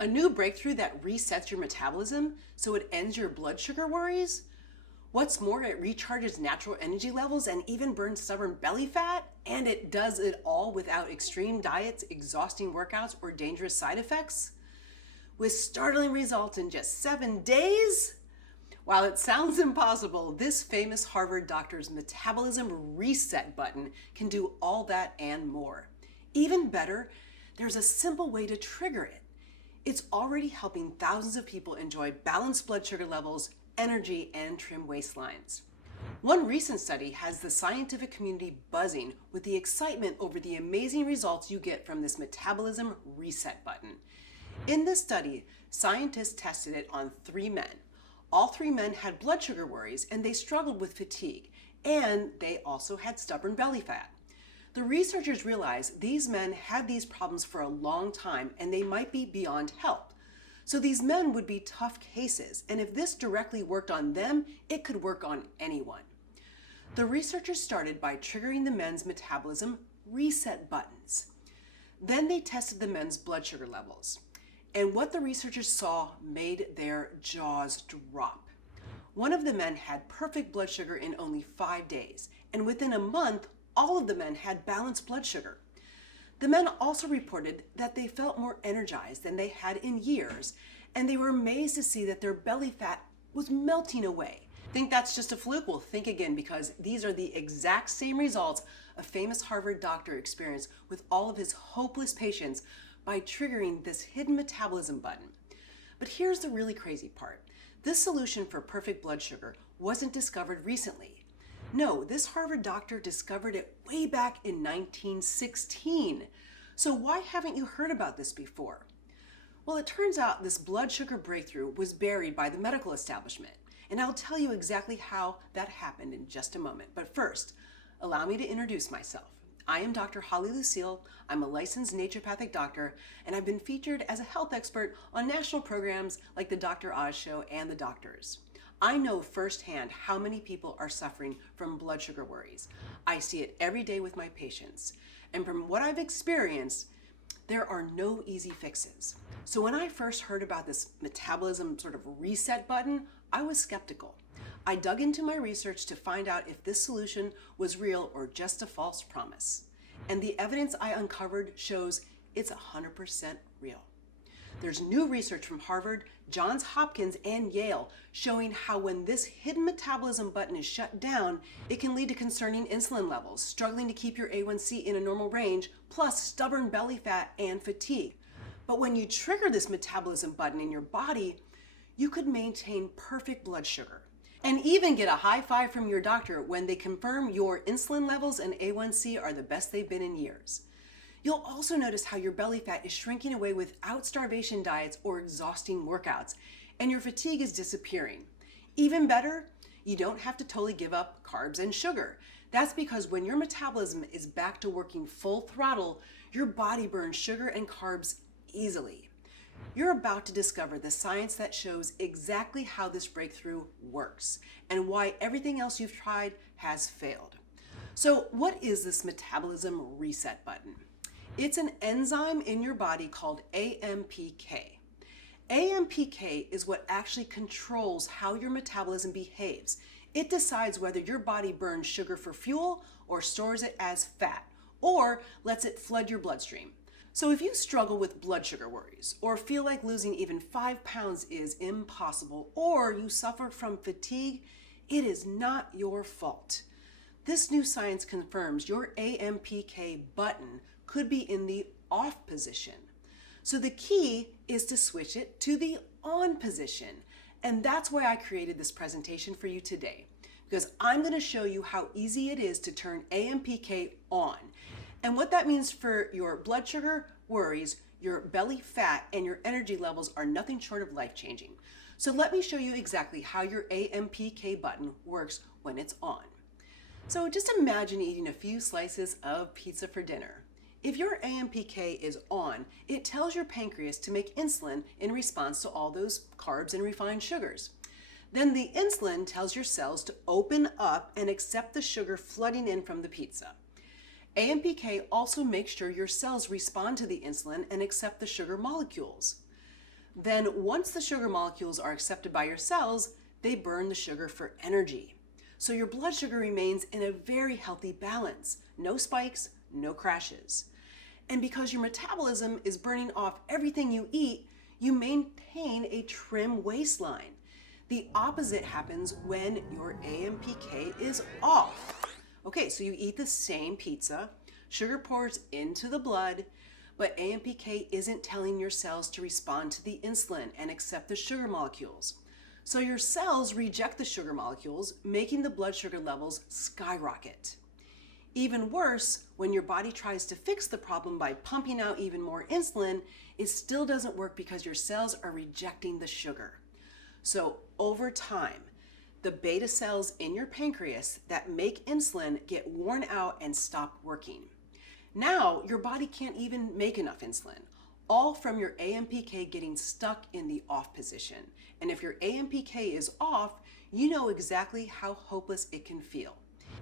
A new breakthrough that resets your metabolism so it ends your blood sugar worries? What's more, it recharges natural energy levels and even burns stubborn belly fat, and it does it all without extreme diets, exhausting workouts, or dangerous side effects. With startling results in just 7 days? While it sounds impossible, this famous Harvard doctor's metabolism reset button can do all that and more. Even better, there's a simple way to trigger it. It's already helping thousands of people enjoy balanced blood sugar levels, energy, and trim waistlines. One recent study has the scientific community buzzing with the excitement over the amazing results you get from this metabolism reset button. In this study, scientists tested it on 3 men. All 3 men had blood sugar worries and they struggled with fatigue, and they also had stubborn belly fat. The researchers realized these men had these problems for a long time and they might be beyond help. So these men would be tough cases, and if this directly worked on them, it could work on anyone. The researchers started by triggering the men's metabolism reset buttons. Then they tested the men's blood sugar levels. And what the researchers saw made their jaws drop. One of the men had perfect blood sugar in only 5 days, and within a month, all of the men had balanced blood sugar. The men also reported that they felt more energized than they had in years, and they were amazed to see that their belly fat was melting away. Think that's just a fluke? Well, think again, because these are the exact same results a famous Harvard doctor experienced with all of his hopeless patients by triggering this hidden metabolism button. But here's the really crazy part. This solution for perfect blood sugar wasn't discovered recently. No, this Harvard doctor discovered it way back in 1916. So why haven't you heard about this before? Well, it turns out this blood sugar breakthrough was buried by the medical establishment, and I'll tell you exactly how that happened in just a moment. But first, allow me to introduce myself. I am Dr. Holly Lucille. I'm a licensed naturopathic doctor, and I've been featured as a health expert on national programs like the Dr. Oz Show and The Doctors. I know firsthand how many people are suffering from blood sugar worries. I see it every day with my patients. And from what I've experienced, there are no easy fixes. So when I first heard about this metabolism sort of reset button, I was skeptical. I dug into my research to find out if this solution was real or just a false promise. And the evidence I uncovered shows it's 100% real. There's new research from Harvard, Johns Hopkins, and Yale showing how when this hidden metabolism button is shut down, it can lead to concerning insulin levels, struggling to keep your A1C in a normal range, plus stubborn belly fat and fatigue. But when you trigger this metabolism button in your body, you could maintain perfect blood sugar and even get a high five from your doctor when they confirm your insulin levels and A1C are the best they've been in years. You'll also notice how your belly fat is shrinking away without starvation diets or exhausting workouts, and your fatigue is disappearing. Even better, you don't have to totally give up carbs and sugar. That's because when your metabolism is back to working full throttle, your body burns sugar and carbs easily. You're about to discover the science that shows exactly how this breakthrough works and why everything else you've tried has failed. So what is this metabolism reset button? It's an enzyme in your body called AMPK. AMPK is what actually controls how your metabolism behaves. It decides whether your body burns sugar for fuel or stores it as fat, or lets it flood your bloodstream. So if you struggle with blood sugar worries, or feel like losing even 5 pounds is impossible, or you suffer from fatigue, it is not your fault. This new science confirms your AMPK button could be in the off position. So the key is to switch it to the on position. And that's why I created this presentation for you today, because I'm going to show you how easy it is to turn AMPK on. And what that means for your blood sugar worries, your belly fat, and your energy levels are nothing short of life-changing. So let me show you exactly how your AMPK button works when it's on. So just imagine eating a few slices of pizza for dinner. If your AMPK is on, it tells your pancreas to make insulin in response to all those carbs and refined sugars. Then the insulin tells your cells to open up and accept the sugar flooding in from the pizza. AMPK also makes sure your cells respond to the insulin and accept the sugar molecules. Then once the sugar molecules are accepted by your cells, they burn the sugar for energy. So your blood sugar remains in a very healthy balance. No spikes, no crashes. And because your metabolism is burning off everything you eat, you maintain a trim waistline. The opposite happens when your AMPK is off. Okay, so you eat the same pizza, sugar pours into the blood, but AMPK isn't telling your cells to respond to the insulin and accept the sugar molecules. So your cells reject the sugar molecules, making the blood sugar levels skyrocket. Even worse, when your body tries to fix the problem by pumping out even more insulin, it still doesn't work because your cells are rejecting the sugar. So over time, the beta cells in your pancreas that make insulin get worn out and stop working. Now, your body can't even make enough insulin, all from your AMPK getting stuck in the off position. And if your AMPK is off, you know exactly how hopeless it can feel.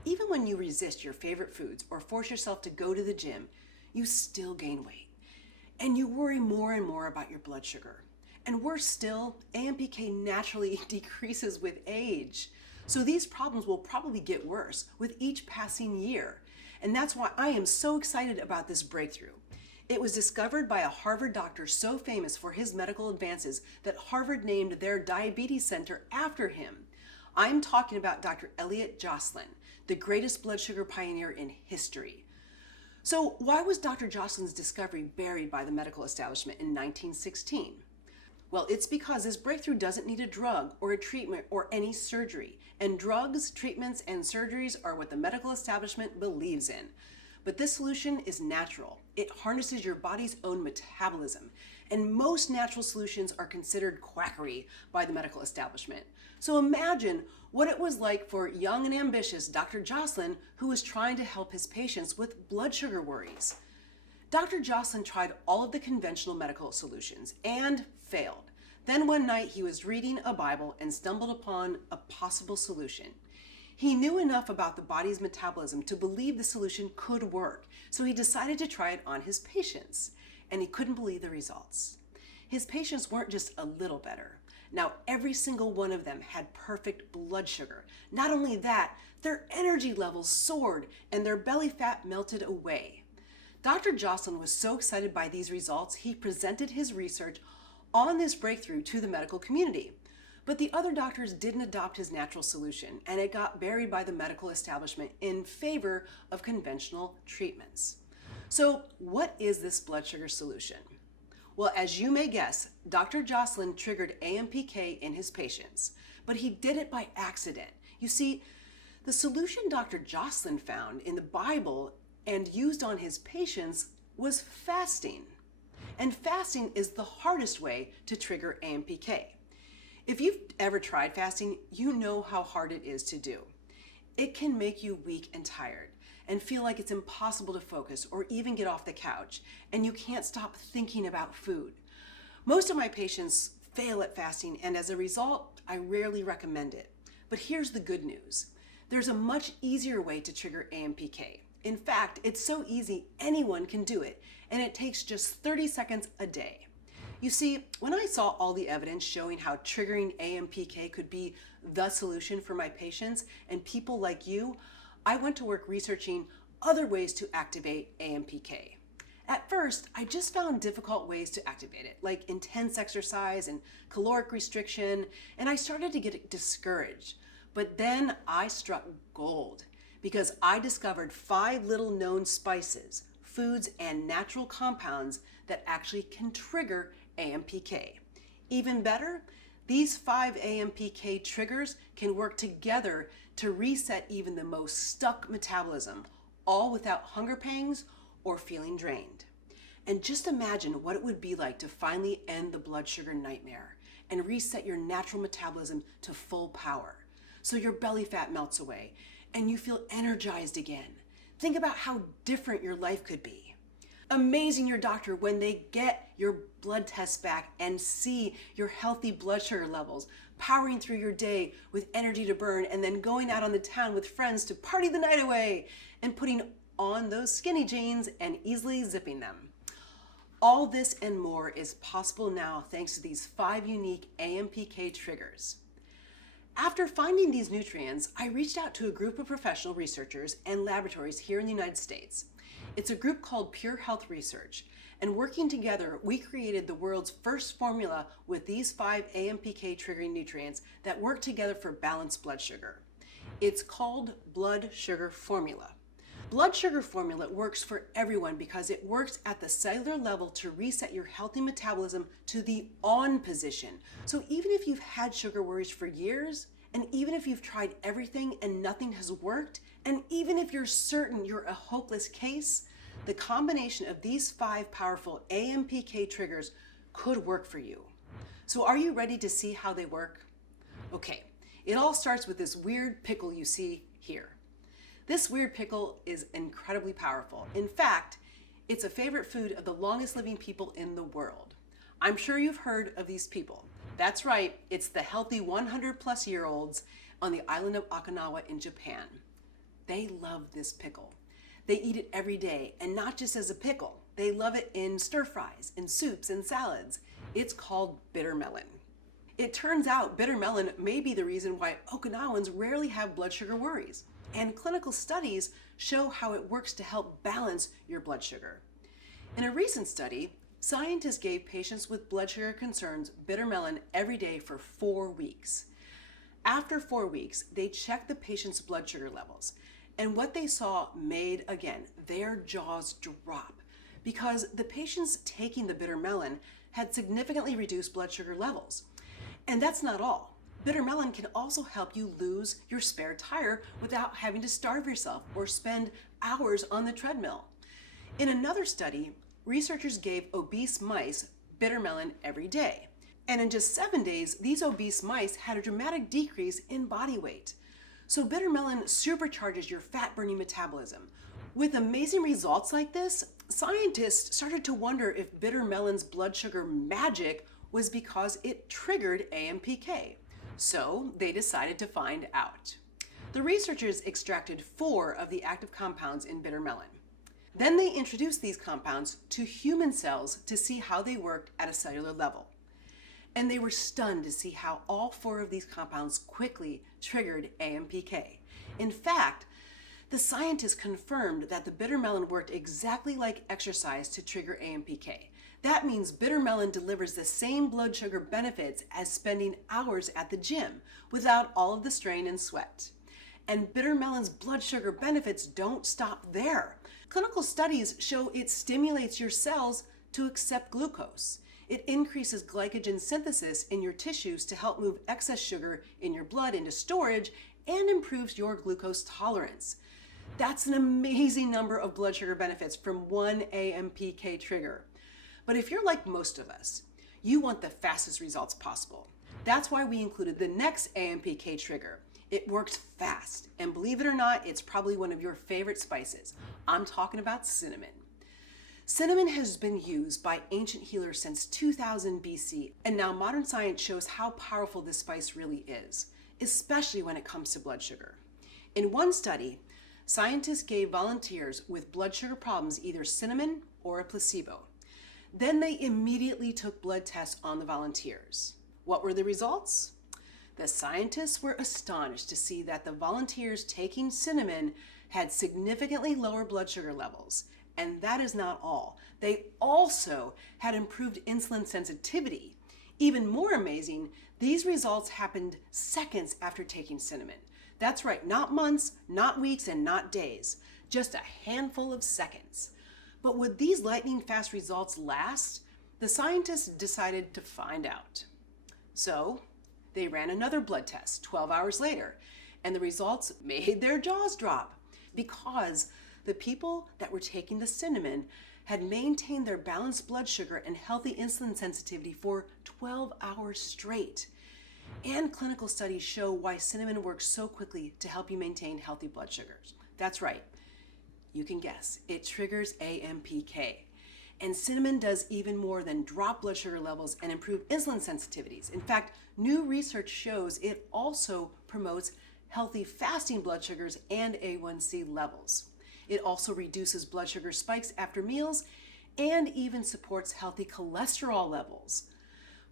Even when you resist your favorite foods or force yourself to go to the gym, you still gain weight. And you worry more and more about your blood sugar. And worse still, AMPK naturally decreases with age. So these problems will probably get worse with each passing year. And that's why I am so excited about this breakthrough. It was discovered by a Harvard doctor so famous for his medical advances that Harvard named their diabetes center after him. I'm talking about Dr. Elliot Joslin, the greatest blood sugar pioneer in history. So why was Dr. Joslin's discovery buried by the medical establishment in 1916? Well, it's because this breakthrough doesn't need a drug or a treatment or any surgery. And drugs, treatments, and surgeries are what the medical establishment believes in. But this solution is natural. It harnesses your body's own metabolism. And most natural solutions are considered quackery by the medical establishment. So imagine what it was like for young and ambitious Dr. Joslin, who was trying to help his patients with blood sugar worries. Dr. Joslin tried all of the conventional medical solutions and failed. Then one night he was reading a Bible and stumbled upon a possible solution. He knew enough about the body's metabolism to believe the solution could work, so he decided to try it on his patients, and he couldn't believe the results. His patients weren't just a little better. Now every single one of them had perfect blood sugar. Not only that, their energy levels soared and their belly fat melted away. Dr. Joslin was so excited by these results, he presented his research on this breakthrough to the medical community. But the other doctors didn't adopt his natural solution, and it got buried by the medical establishment in favor of conventional treatments. So what is this blood sugar solution? Well, as you may guess, Dr. Joslin triggered AMPK in his patients, but he did it by accident. You see, the solution Dr. Joslin found in the Bible and used on his patients was fasting. And fasting is the hardest way to trigger AMPK. If you've ever tried fasting, you know how hard it is to do. It can make you weak and tired and feel like it's impossible to focus or even get off the couch, and you can't stop thinking about food. Most of my patients fail at fasting, and as a result, I rarely recommend it. But here's the good news. There's a much easier way to trigger AMPK. In fact, it's so easy anyone can do it, and it takes just 30 seconds a day. You see, when I saw all the evidence showing how triggering AMPK could be the solution for my patients and people like you, I went to work researching other ways to activate AMPK. At first, I just found difficult ways to activate it, like intense exercise and caloric restriction, and I started to get discouraged. But then I struck gold because I discovered 5 little known spices, foods, and natural compounds that actually can trigger AMPK. Even better, these 5 AMPK triggers can work together to reset even the most stuck metabolism, all without hunger pangs or feeling drained. And just imagine what it would be like to finally end the blood sugar nightmare and reset your natural metabolism to full power, so your belly fat melts away and you feel energized again. Think about how different your life could be. Amazing your doctor when they get your blood tests back and see your healthy blood sugar levels, powering through your day with energy to burn, and then going out on the town with friends to party the night away and putting on those skinny jeans and easily zipping them. All this and more is possible now thanks to these 5 unique AMPK triggers. After finding these nutrients, I reached out to a group of professional researchers and laboratories here in the United States. It's a group called Pure Health Research, and working together, we created the world's first formula with these 5 AMPK triggering nutrients that work together for balanced blood sugar. It's called Blood Sugar Formula. Blood sugar formula works for everyone because it works at the cellular level to reset your healthy metabolism to the on position. So even if you've had sugar worries for years, and even if you've tried everything and nothing has worked, and even if you're certain you're a hopeless case, the combination of these 5 powerful AMPK triggers could work for you. So are you ready to see how they work? Okay, it all starts with this weird pickle you see here. This weird pickle is incredibly powerful. In fact, it's a favorite food of the longest living people in the world. I'm sure you've heard of these people. That's right, it's the healthy 100-plus-year-olds on the island of Okinawa in Japan. They love this pickle. They eat it every day, and not just as a pickle. They love it in stir fries, in soups, and salads. It's called bitter melon. It turns out bitter melon may be the reason why Okinawans rarely have blood sugar worries. And clinical studies show how it works to help balance your blood sugar. In a recent study, scientists gave patients with blood sugar concerns bitter melon every day for 4 weeks. After 4 weeks, they checked the patient's blood sugar levels, and what they saw made, again, their jaws drop because the patients taking the bitter melon had significantly reduced blood sugar levels. And that's not all. Bitter melon can also help you lose your spare tire without having to starve yourself or spend hours on the treadmill. In another study, researchers gave obese mice bitter melon every day. And in just 7 days, these obese mice had a dramatic decrease in body weight. So bitter melon supercharges your fat-burning metabolism. With amazing results like this, scientists started to wonder if bitter melon's blood sugar magic was because it triggered AMPK. So they decided to find out. The researchers extracted 4 of the active compounds in bitter melon. Then they introduced these compounds to human cells to see how they worked at a cellular level. And they were stunned to see how all 4 of these compounds quickly triggered AMPK. In fact, the scientists confirmed that the bitter melon worked exactly like exercise to trigger AMPK. That means bitter melon delivers the same blood sugar benefits as spending hours at the gym without all of the strain and sweat. And bitter melon's blood sugar benefits don't stop there. Clinical studies show it stimulates your cells to accept glucose. It increases glycogen synthesis in your tissues to help move excess sugar in your blood into storage and improves your glucose tolerance. That's an amazing number of blood sugar benefits from one AMPK trigger. But if you're like most of us, you want the fastest results possible. That's why we included the next AMPK trigger. It works fast, and believe it or not, it's probably one of your favorite spices. I'm talking about cinnamon. Cinnamon has been used by ancient healers since 2000 BC, and now modern science shows how powerful this spice really is, especially when it comes to blood sugar. In one study, scientists gave volunteers with blood sugar problems either cinnamon or a placebo. Then they immediately took blood tests on the volunteers. What were the results? The scientists were astonished to see that the volunteers taking cinnamon had significantly lower blood sugar levels. And that is not all. They also had improved insulin sensitivity. Even more amazing, these results happened seconds after taking cinnamon. That's right, not months, not weeks, and not days, just a handful of seconds. But would these lightning fast results last? The scientists decided to find out. So they ran another blood test 12 hours later, and the results made their jaws drop because the people that were taking the cinnamon had maintained their balanced blood sugar and healthy insulin sensitivity for 12 hours straight. And clinical studies show why cinnamon works so quickly to help you maintain healthy blood sugars. That's right. You can guess, it triggers AMPK. And cinnamon does even more than drop blood sugar levels and improve insulin sensitivities. In fact, new research shows it also promotes healthy fasting blood sugars and A1C levels. It also reduces blood sugar spikes after meals, and even supports healthy cholesterol levels.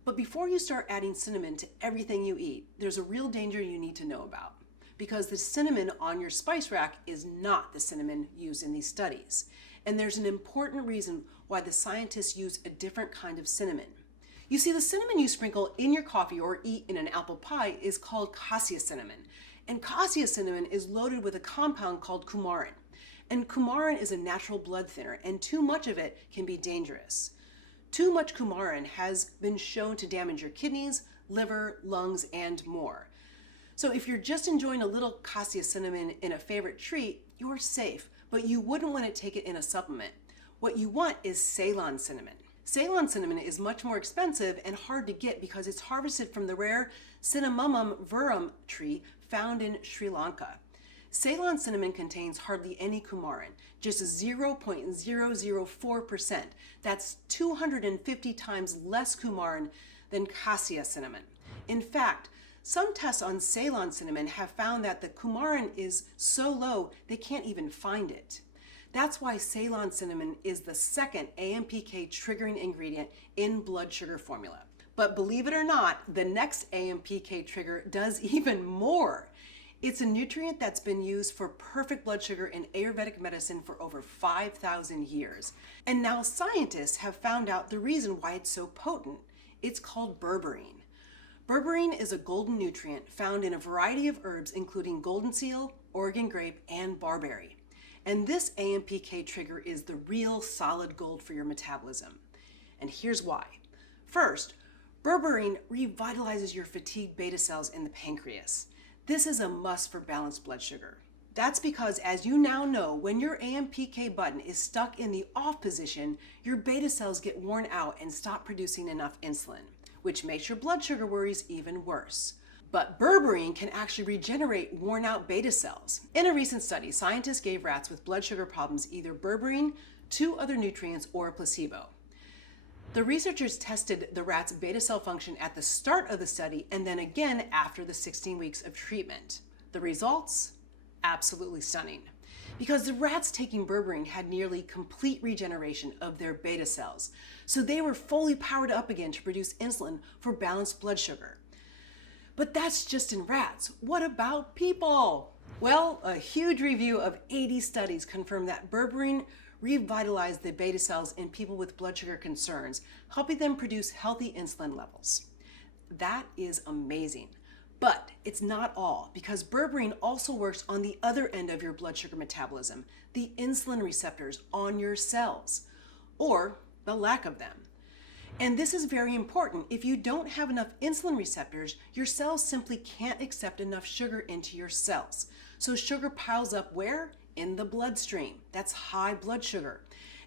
But before you start adding cinnamon to everything you eat, there's a real danger you need to know about, because the cinnamon on your spice rack is not the cinnamon used in these studies. And there's an important reason why the scientists use a different kind of cinnamon. You see, the cinnamon you sprinkle in your coffee or eat in an apple pie is called cassia cinnamon. And cassia cinnamon is loaded with a compound called coumarin. And coumarin is a natural blood thinner, and too much of it can be dangerous. Too much coumarin has been shown to damage your kidneys, liver, lungs, and more. So if you're just enjoying a little cassia cinnamon in a favorite treat, you're safe, but you wouldn't want to take it in a supplement. What you want is Ceylon cinnamon. Ceylon cinnamon is much more expensive and hard to get because it's harvested from the rare Cinnamomum verum tree found in Sri Lanka. Ceylon cinnamon contains hardly any coumarin, just 0.004%. That's 250 times less coumarin than cassia cinnamon. In fact, some tests on Ceylon cinnamon have found that the coumarin is so low they can't even find it. That's why Ceylon cinnamon is the second AMPK triggering ingredient in blood sugar formula. But believe it or not, the next AMPK trigger does even more. It's a nutrient that's been used for perfect blood sugar in Ayurvedic medicine for over 5,000 years. And now scientists have found out the reason why it's so potent. It's called berberine. Berberine is a golden nutrient found in a variety of herbs, including golden seal, Oregon grape, and barberry. And this AMPK trigger is the real solid gold for your metabolism. And here's why. First, berberine revitalizes your fatigued beta cells in the pancreas. This is a must for balanced blood sugar. That's because, as you now know, when your AMPK button is stuck in the off position, your beta cells get worn out and stop producing enough insulin, which makes your blood sugar worries even worse. But berberine can actually regenerate worn out beta cells. In a recent study, scientists gave rats with blood sugar problems either berberine, 2 other nutrients, or a placebo. The researchers tested the rats' beta cell function at the start of the study and then again after the 16 weeks of treatment. The results? Absolutely stunning. Because the rats taking berberine had nearly complete regeneration of their beta cells, so they were fully powered up again to produce insulin for balanced blood sugar. But that's just in rats. What about people? Well, a huge review of 80 studies confirmed that berberine revitalized the beta cells in people with blood sugar concerns, helping them produce healthy insulin levels. That is amazing. But it's not all, because berberine also works on the other end of your blood sugar metabolism, the insulin receptors on your cells, or the lack of them. And this is very important. If you don't have enough insulin receptors, your cells simply can't accept enough sugar into your cells. So sugar piles up where? In the bloodstream. That's high blood sugar.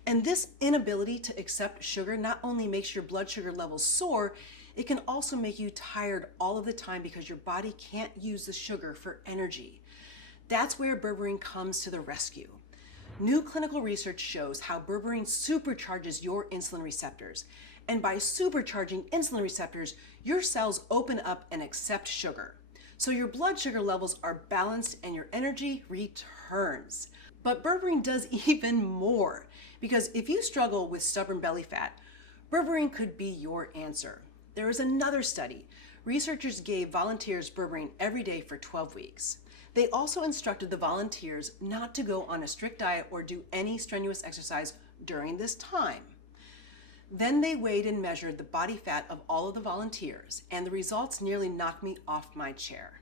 And this inability to accept sugar not only makes your blood sugar levels soar, it can also make you tired all of the time because your body can't use the sugar for energy. That's where berberine comes to the rescue. New clinical research shows how berberine supercharges your insulin receptors. And by supercharging insulin receptors, your cells open up and accept sugar. So your blood sugar levels are balanced and your energy returns. But berberine does even more, because if you struggle with stubborn belly fat, berberine could be your answer. There is another study. Researchers gave volunteers berberine every day for 12 weeks. They also instructed the volunteers not to go on a strict diet or do any strenuous exercise during this time. Then they weighed and measured the body fat of all of the volunteers, and the results nearly knocked me off my chair,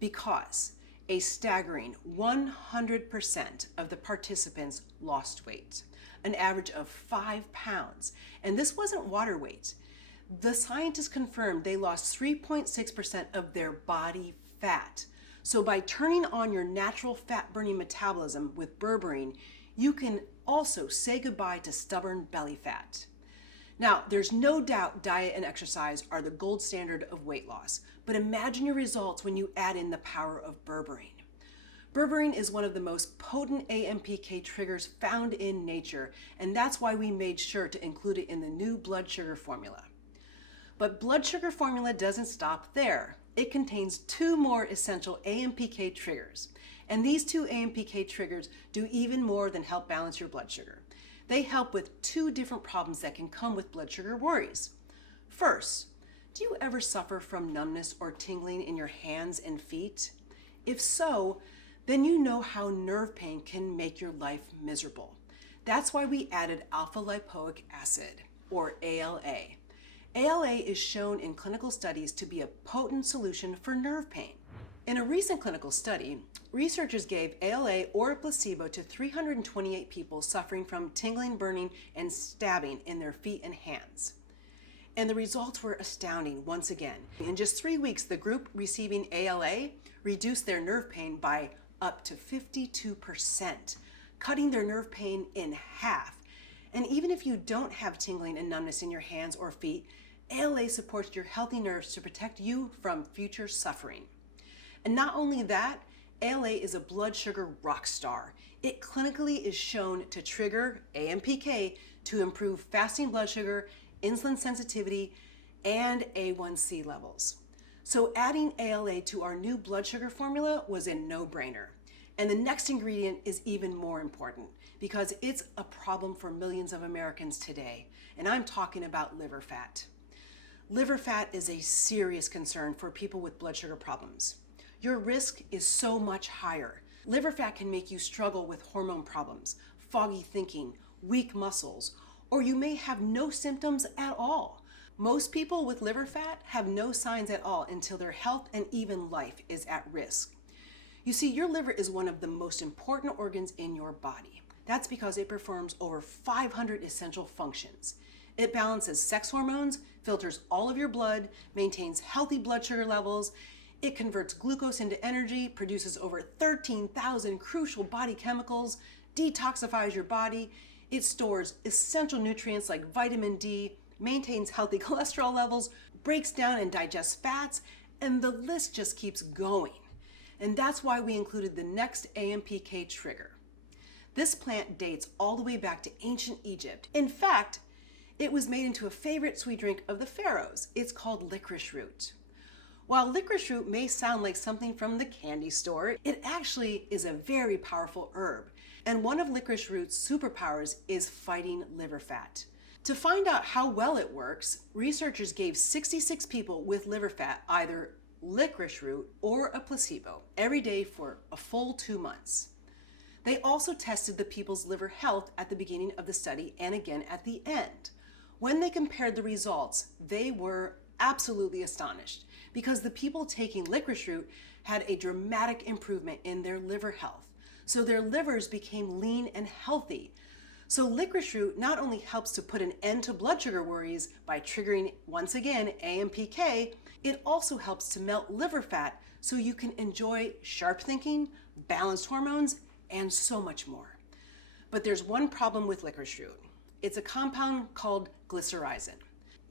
because a staggering 100% of the participants lost weight, an average of 5 pounds. And this wasn't water weight. The scientists confirmed they lost 3.6% of their body fat. So by turning on your natural fat-burning metabolism with berberine, you can also say goodbye to stubborn belly fat. Now, there's no doubt diet and exercise are the gold standard of weight loss, but imagine your results when you add in the power of berberine. Berberine is one of the most potent AMPK triggers found in nature, and that's why we made sure to include it in the new blood sugar formula. But blood sugar formula doesn't stop there. It contains 2 more essential AMPK triggers, and these 2 AMPK triggers do even more than help balance your blood sugar. They help with two different problems that can come with blood sugar worries. First, do you ever suffer from numbness or tingling in your hands and feet? If so, then you know how nerve pain can make your life miserable. That's why we added alpha lipoic acid, or ALA. ALA is shown in clinical studies to be a potent solution for nerve pain. In a recent clinical study, researchers gave ALA or a placebo to 328 people suffering from tingling, burning, and stabbing in their feet and hands. And the results were astounding once again. In just 3 weeks, the group receiving ALA reduced their nerve pain by up to 52%, cutting their nerve pain in half. And even if you don't have tingling and numbness in your hands or feet, ALA supports your healthy nerves to protect you from future suffering. And not only that, ALA is a blood sugar rock star. It clinically is shown to trigger AMPK to improve fasting blood sugar, insulin sensitivity, and A1C levels. So adding ALA to our new blood sugar formula was a no-brainer. And the next ingredient is even more important because it's a problem for millions of Americans today. And I'm talking about liver fat. Liver fat is a serious concern for people with blood sugar problems. Your risk is so much higher. Liver fat can make you struggle with hormone problems, foggy thinking, weak muscles, or you may have no symptoms at all. Most people with liver fat have no signs at all until their health and even life is at risk. You see, your liver is one of the most important organs in your body. That's because it performs over 500 essential functions. It balances sex hormones, filters all of your blood, maintains healthy blood sugar levels. It converts glucose into energy, produces over 13,000 crucial body chemicals, detoxifies your body. It stores essential nutrients like vitamin D, maintains healthy cholesterol levels, breaks down and digests fats, and the list just keeps going. And that's why we included the next AMPK trigger. This plant dates all the way back to ancient Egypt. In fact, it was made into a favorite sweet drink of the pharaohs. It's called licorice root. While licorice root may sound like something from the candy store, it actually is a very powerful herb. And one of licorice root's superpowers is fighting liver fat. To find out how well it works, researchers gave 66 people with liver fat either licorice root or a placebo every day for a full 2 months. They also tested the people's liver health at the beginning of the study and again at the end. When they compared the results, they were absolutely astonished because the people taking licorice root had a dramatic improvement in their liver health. So their livers became lean and healthy. So licorice root not only helps to put an end to blood sugar worries by triggering, once again, AMPK, it also helps to melt liver fat so you can enjoy sharp thinking, balanced hormones, and so much more. But there's one problem with licorice root. It's a compound called glycyrrhizin.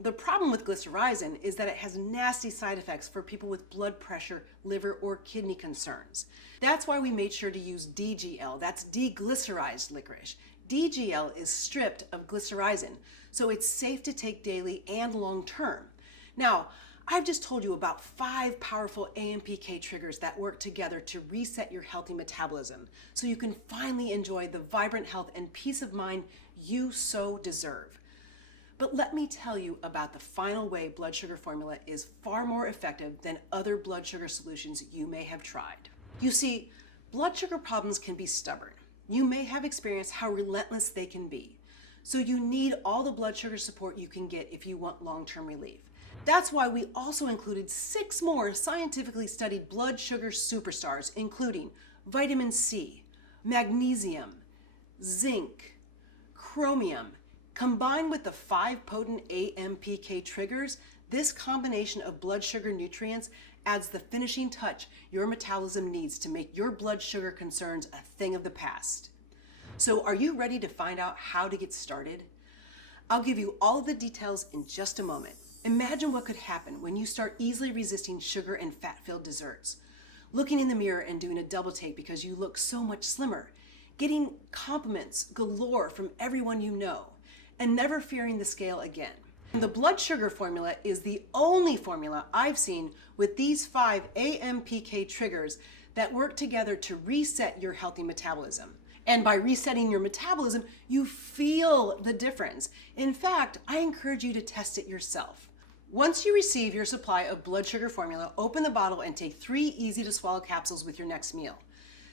The problem with glycyrrhizin is that it has nasty side effects for people with blood pressure, liver, or kidney concerns. That's why we made sure to use DGL, that's deglycerized licorice. DGL is stripped of glycyrrhizin, so it's safe to take daily and long term. Now, I've just told you about 5 powerful AMPK triggers that work together to reset your healthy metabolism so you can finally enjoy the vibrant health and peace of mind you so deserve. But let me tell you about the final way blood sugar formula is far more effective than other blood sugar solutions you may have tried. You see, blood sugar problems can be stubborn. You may have experienced how relentless they can be. So you need all the blood sugar support you can get if you want long-term relief. That's why we also included 6 more scientifically studied blood sugar superstars, including vitamin C, magnesium, zinc, chromium. Combined with the 5 potent AMPK triggers, this combination of blood sugar nutrients adds the finishing touch your metabolism needs to make your blood sugar concerns a thing of the past. So are you ready to find out how to get started? I'll give you all of the details in just a moment. Imagine what could happen when you start easily resisting sugar and fat-filled desserts, looking in the mirror and doing a double take because you look so much slimmer, getting compliments galore from everyone you know, and never fearing the scale again. And the blood sugar formula is the only formula I've seen with these 5 AMPK triggers that work together to reset your healthy metabolism. And by resetting your metabolism, you feel the difference. In fact, I encourage you to test it yourself. Once you receive your supply of blood sugar formula, open the bottle and take 3 easy to swallow capsules with your next meal.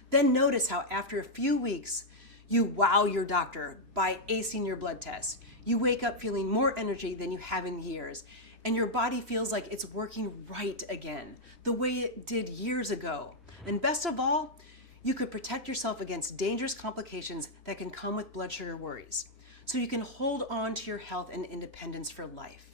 Then notice how after a few weeks, you wow your doctor by acing your blood test. You wake up feeling more energy than you have in years, and your body feels like it's working right again, the way it did years ago. And best of all, you could protect yourself against dangerous complications that can come with blood sugar worries, so you can hold on to your health and independence for life.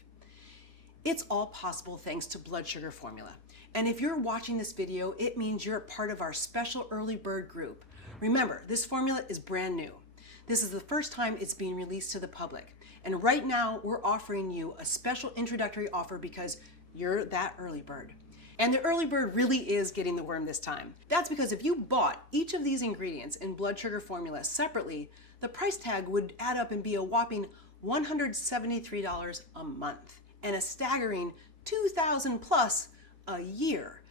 It's all possible thanks to blood sugar formula. And if you're watching this video, it means you're a part of our special early bird group. Remember, this formula is brand new. This is the first time it's being released to the public. And right now, we're offering you a special introductory offer because you're that early bird. And the early bird really is getting the worm this time. That's because if you bought each of these ingredients in blood sugar formula separately, the price tag would add up and be a whopping $173 a month and a staggering $2,000 plus a year.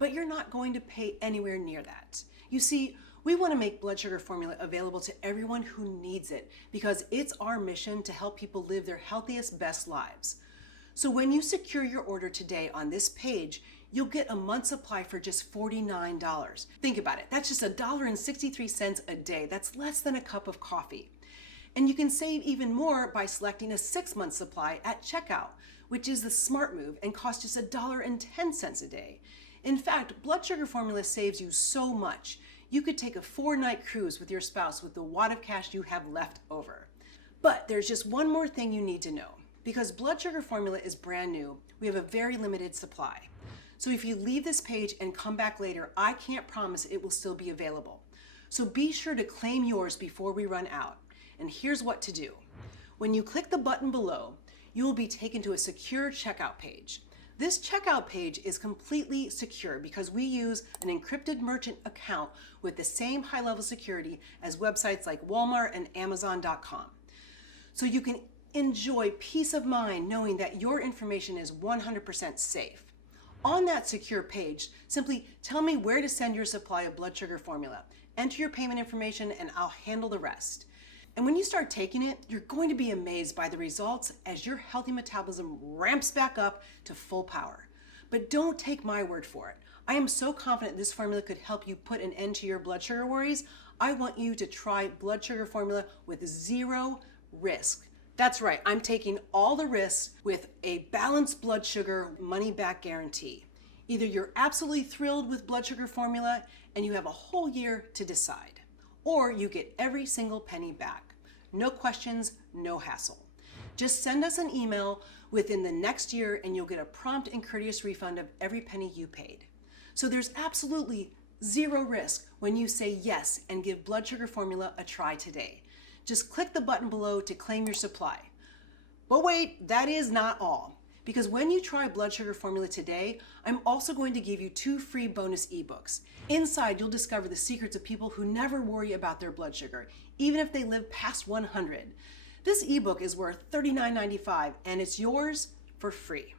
But you're not going to pay anywhere near that. You see, we want to make blood sugar formula available to everyone who needs it because it's our mission to help people live their healthiest, best lives. So when you secure your order today on this page, you'll get a month's supply for just $49. Think about it. That's just $1.63 a day. That's less than a cup of coffee. And you can save even more by selecting a 6-month supply at checkout, which is the smart move and costs just $1.10 a day. In fact, blood sugar formula saves you so much. You could take a 4-night cruise with your spouse with the wad of cash you have left over. But there's just one more thing you need to know. Because blood sugar formula is brand new, we have a very limited supply. So if you leave this page and come back later, I can't promise it will still be available. So be sure to claim yours before we run out. And here's what to do. When you click the button below, you will be taken to a secure checkout page. This checkout page is completely secure because we use an encrypted merchant account with the same high-level security as websites like Walmart and Amazon.com. So you can enjoy peace of mind knowing that your information is 100% safe. On that secure page, simply tell me where to send your supply of blood sugar formula. Enter your payment information and I'll handle the rest. And when you start taking it, you're going to be amazed by the results as your healthy metabolism ramps back up to full power. But don't take my word for it. I am so confident this formula could help you put an end to your blood sugar worries. I want you to try blood sugar formula with 0 risk. That's right, I'm taking all the risks with a balanced blood sugar money back guarantee. Either you're absolutely thrilled with blood sugar formula and you have a whole year to decide, or you get every single penny back. No questions, no hassle. Just send us an email within the next year and you'll get a prompt and courteous refund of every penny you paid. So there's absolutely 0 risk when you say yes and give blood sugar formula a try today. Just click the button below to claim your supply. But wait, that is not all. Because when you try blood sugar formula today, I'm also going to give you 2 free bonus ebooks. Inside, you'll discover the secrets of people who never worry about their blood sugar, even if they live past 100. This ebook is worth $39.95 and it's yours for free.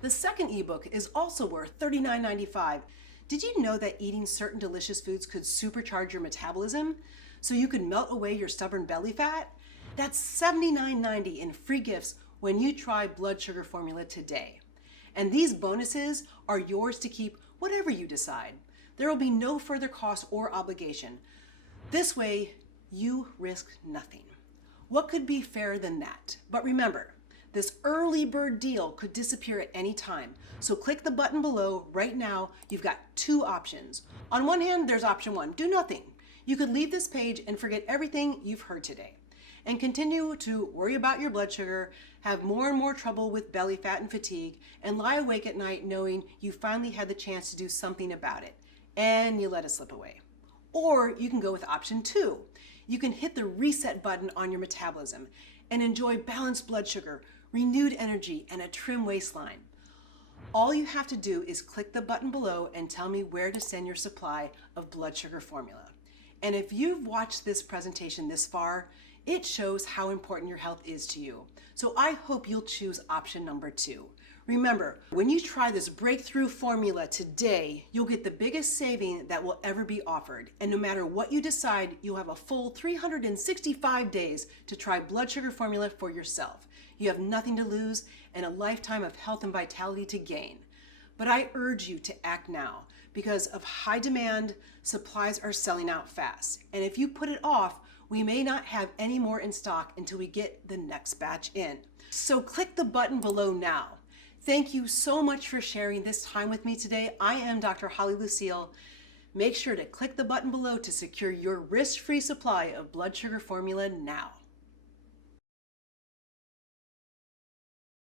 The second ebook is also worth $39.95. Did you know that eating certain delicious foods could supercharge your metabolism so you could melt away your stubborn belly fat? That's $79.90 in free gifts when you try blood sugar formula today. And these bonuses are yours to keep whatever you decide. There will be no further cost or obligation. This way, you risk nothing. What could be fairer than that? But remember, this early bird deal could disappear at any time. So click the button below right now. You've got 2 options. On one hand, there's option 1, do nothing. You could leave this page and forget everything you've heard today and continue to worry about your blood sugar, have more and more trouble with belly fat and fatigue, and lie awake at night knowing you finally had the chance to do something about it, and you let it slip away. Or you can go with option 2. You can hit the reset button on your metabolism and enjoy balanced blood sugar, renewed energy, and a trim waistline. All you have to do is click the button below and tell me where to send your supply of blood sugar formula. And if you've watched this presentation this far, it shows how important your health is to you. So I hope you'll choose option number 2. Remember, when you try this breakthrough formula today, you'll get the biggest saving that will ever be offered. And no matter what you decide, you'll have a full 365 days to try blood sugar formula for yourself. You have nothing to lose and a lifetime of health and vitality to gain. But I urge you to act now. Because of high demand, supplies are selling out fast. And if you put it off, we may not have any more in stock until we get the next batch in. So click the button below now. Thank you so much for sharing this time with me today. I am Dr. Holly Lucille. Make sure to click the button below to secure your risk-free supply of blood sugar formula now.